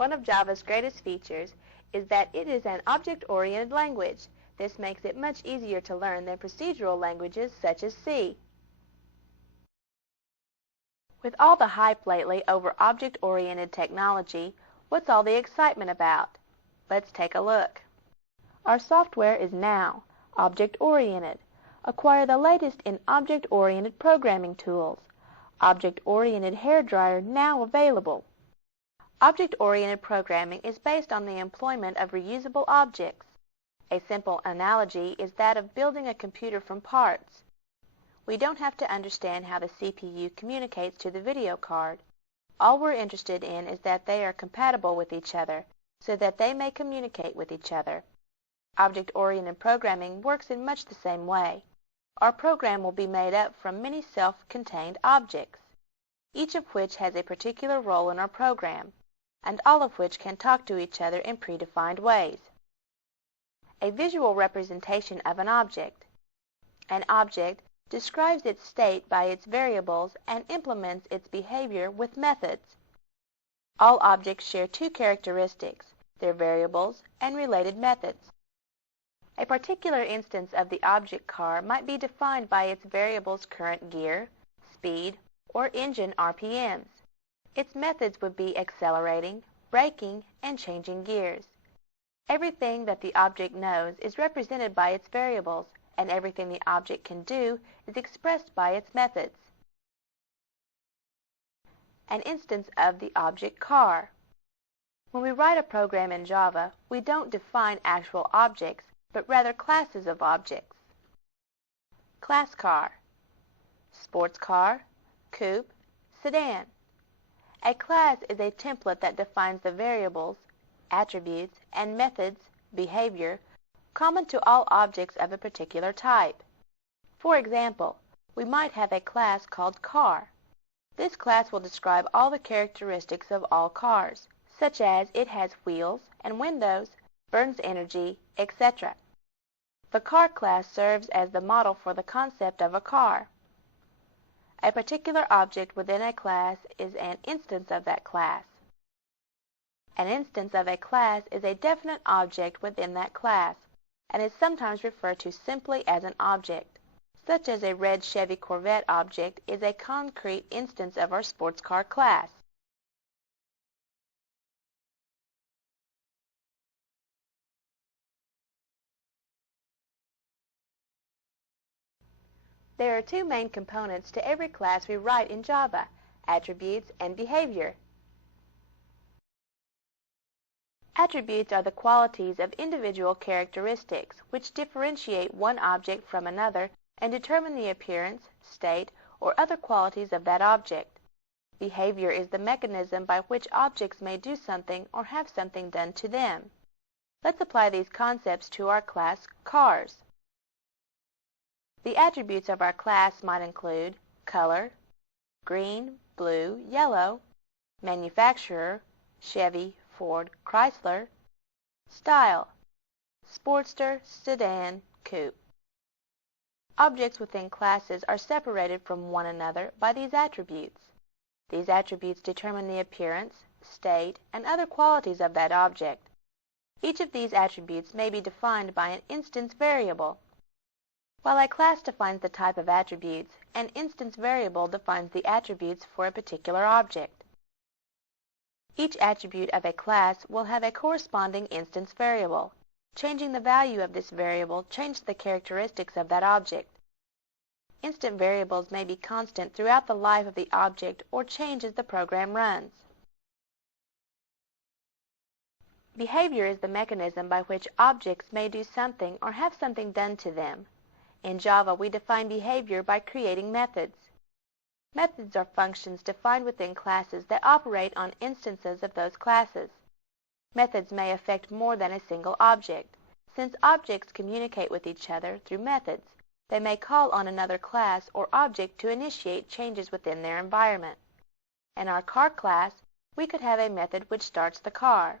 One of Java's greatest features is that it is an object-oriented language. This makes it much easier to learn than procedural languages such as C. With all the hype lately over object-oriented technology, what's all the excitement about? Let's take a look. Our software is now object-oriented. Acquire the latest in object-oriented programming tools. Object-oriented hairdryer now available. Object-oriented programming is based on the employment of reusable objects. A simple analogy is that of building a computer from parts. We don't have to understand how the CPU communicates to the video card. All we're interested in is that they are compatible with each other, so that they may communicate with each other. Object-oriented programming works in much the same way. Our program will be made up from many self-contained objects, each of which has a particular role in our program, and all of which can talk to each other in predefined ways. A visual representation of an object. An object describes its state by its variables and implements its behavior with methods. All objects share two characteristics, their variables and related methods. A particular instance of the object car might be defined by its variables' current gear, speed, or engine RPMs. Its methods would be accelerating, braking, and changing gears. Everything that the object knows is represented by its variables, and everything the object can do is expressed by its methods. An instance of the object car. When we write a program in Java, we don't define actual objects, but rather classes of objects. Class car, sports car, coupe, sedan. A class is a template that defines the variables, attributes, and methods, behavior, common to all objects of a particular type. For example, we might have a class called car. This class will describe all the characteristics of all cars, such as it has wheels and windows, burns energy, etc. The car class serves as the model for the concept of a car. A particular object within a class is an instance of that class. An instance of a class is a definite object within that class, and is sometimes referred to simply as an object, such as a red Chevy Corvette object is a concrete instance of our sports car class. There are two main components to every class we write in Java, attributes and behavior. Attributes are the qualities of individual characteristics which differentiate one object from another and determine the appearance, state, or other qualities of that object. Behavior is the mechanism by which objects may do something or have something done to them. Let's apply these concepts to our class cars. The attributes of our class might include color, green, blue, yellow, manufacturer, Chevy, Ford, Chrysler, style, Sportster, sedan, coupe. Objects within classes are separated from one another by these attributes. These attributes determine the appearance, state, and other qualities of that object. Each of these attributes may be defined by an instance variable. While a class defines the type of attributes, an instance variable defines the attributes for a particular object. Each attribute of a class will have a corresponding instance variable. Changing the value of this variable changes the characteristics of that object. Instant variables may be constant throughout the life of the object or change as the program runs. Behavior is the mechanism by which objects may do something or have something done to them. In Java, we define behavior by creating methods. Methods are functions defined within classes that operate on instances of those classes. Methods may affect more than a single object. Since objects communicate with each other through methods, they may call on another class or object to initiate changes within their environment. In our car class, we could have a method which starts the car.